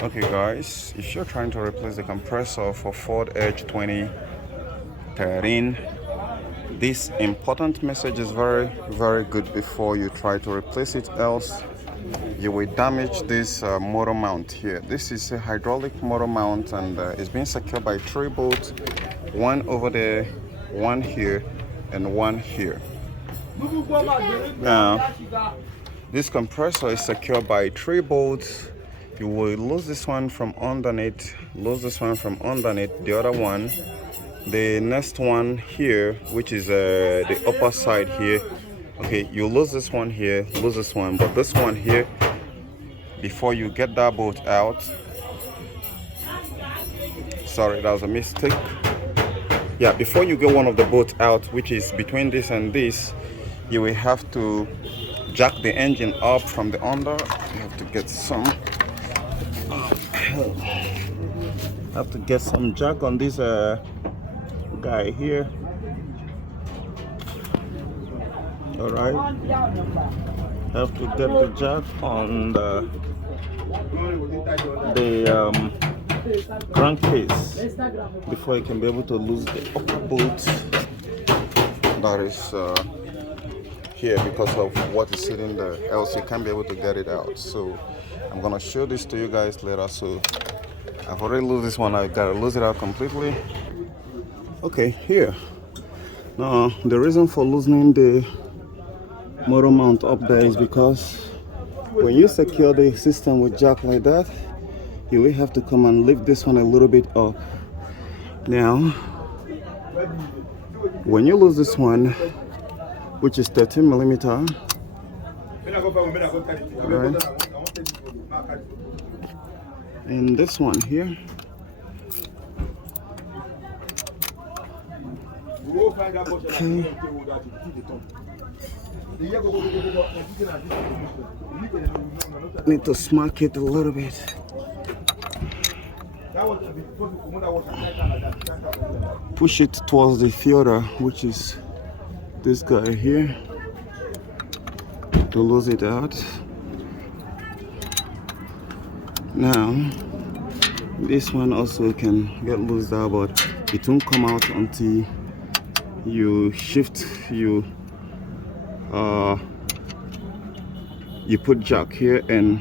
Okay guys, if you're trying to replace the compressor for Ford Edge 2013, this important message is very good before you try to replace it, else you will damage this motor mount here. This is a hydraulic motor mount, and it's being secured by 3 bolts, one over there, one here, and one here. Now this compressor is secured by 3 bolts. You will lose this one from underneath, lose this one from underneath, the other one, the next one here, which is the upper side here. Okay, you lose this one here, lose this one, but this one here, before you get that bolt out, sorry, that was a mistake. Yeah, before you get one of the bolts out, which is between this and this, you will have to jack the engine up from the under. You have to get some jack on this guy here. All right, have to get the jack on the crankcase before you can be able to lose the upper bolt that is here because of what is sitting there, else you can't be able to get it out. So I'm gonna show this to you guys later. So I've already lost this one, I gotta lose it out completely. Okay, here now the reason for loosening the motor mount up there is because when you secure the system with jack like that, you will have to come and lift this one a little bit up. Now when you lose this one, which is 13 millimeter, right, and this one here, okay, need to smack it a little bit. Push it towards the feeder, which is this guy here, to lose it out. Now this one also can get loosed out, but it won't come out until you shift, you put jack here and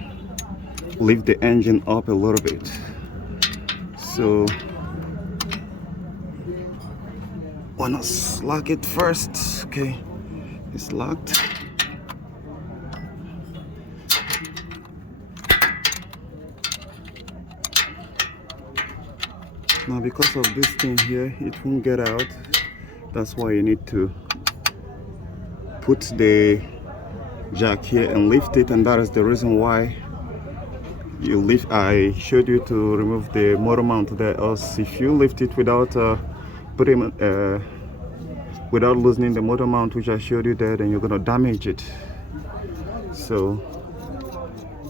lift the engine up a little bit. So wanna lock it first. Okay, it's locked. Now because of this thing here, it won't get out. That's why you need to put the jack here and lift it, and that is the reason why you lift. I showed you to remove the motor mount there, else if you lift it without without loosening the motor mount, which I showed you there, then you're gonna damage it. So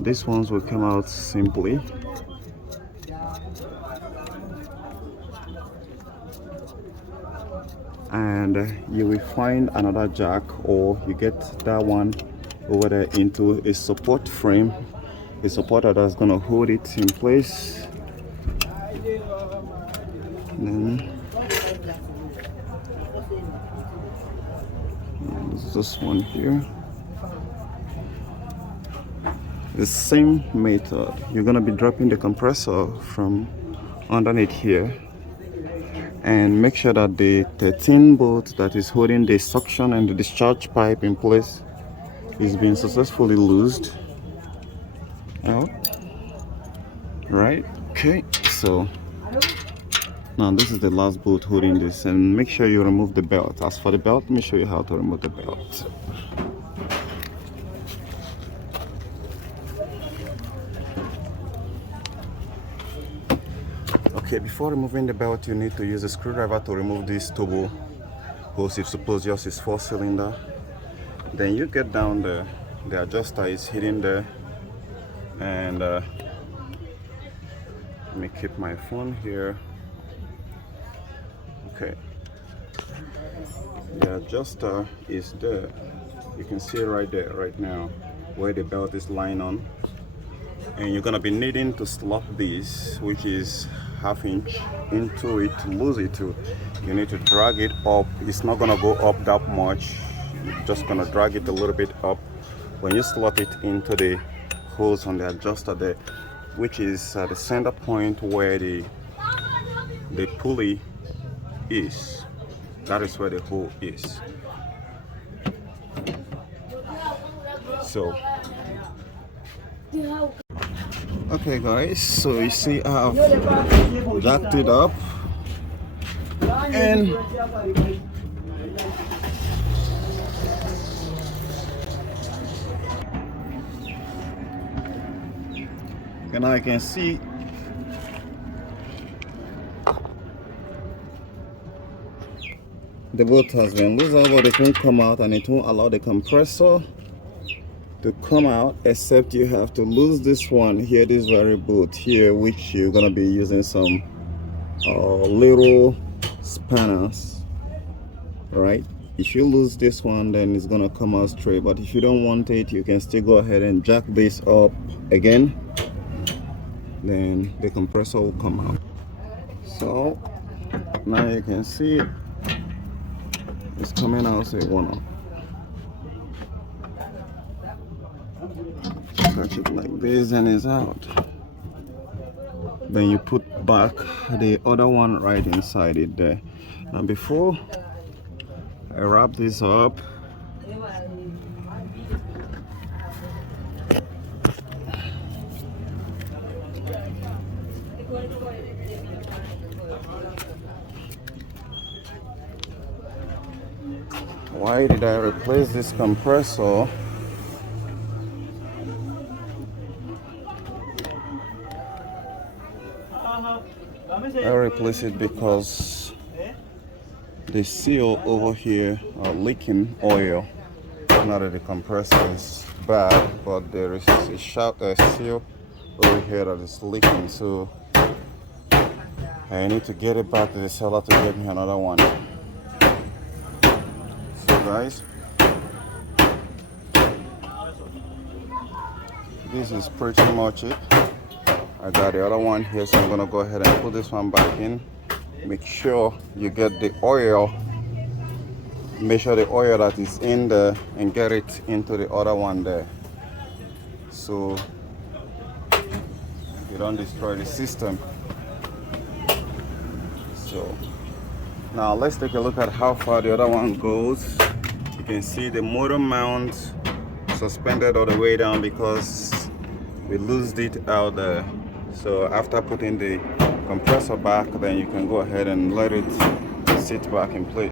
these ones will come out simply. And you will find another jack, or you get that one over there into a support frame, a supporter that's going to hold it in place. Then this one here, the same method. You're going to be dropping the compressor from underneath here, and make sure that the 13 bolt that is holding the suction and the discharge pipe in place is being successfully loosed out. Right, okay, so now this is the last bolt holding this, and make sure you remove the belt. As for the belt, let me show you how to remove the belt. Okay, before removing the belt, you need to use a screwdriver to remove this turbo hose. If suppose yours is 4-cylinder, then you get down the adjuster is hidden there, and let me keep my phone here. Okay, the adjuster is there. You can see it right there right now where the belt is lying on. and you're gonna be needing to slot this, which is ½ inch, into it. To lose it too, you need to drag it up. It's not gonna go up that much, you're just gonna drag it a little bit up. When you slot it into the holes on the adjuster there, which is at the center point where the pulley is, that is where the hole is. So okay guys, so you see I've jacked it up, and I can see the bolt has been loosened, but it won't come out, and it won't allow the compressor to come out, except you have to lose this one here, this very bolt here, which you're gonna be using some little spanners, right? If you lose this one, then it's gonna come out straight, but if you don't want it, you can still go ahead and jack this up again, then the compressor will come out. So now you can see it, it's coming out, so it won't. Touch it like this and it's out. Then you put back the other one right inside it there. Now before I wrap this up, why did I replace this compressor? I replace it because the seal over here are leaking oil. Not that the compressor is bad, but there is a seal over here that is leaking, so I need to get it back to the seller to get me another one. So guys, this is pretty much it. I got the other one here, so I'm gonna go ahead and put this one back in. Make sure you get the oil, measure the oil that is in there and get it into the other one there, so you don't destroy the system. So now let's take a look at how far the other one goes. You can see the motor mount suspended all the way down because we loosed it out there. So after putting the compressor back, then you can go ahead and let it sit back in place.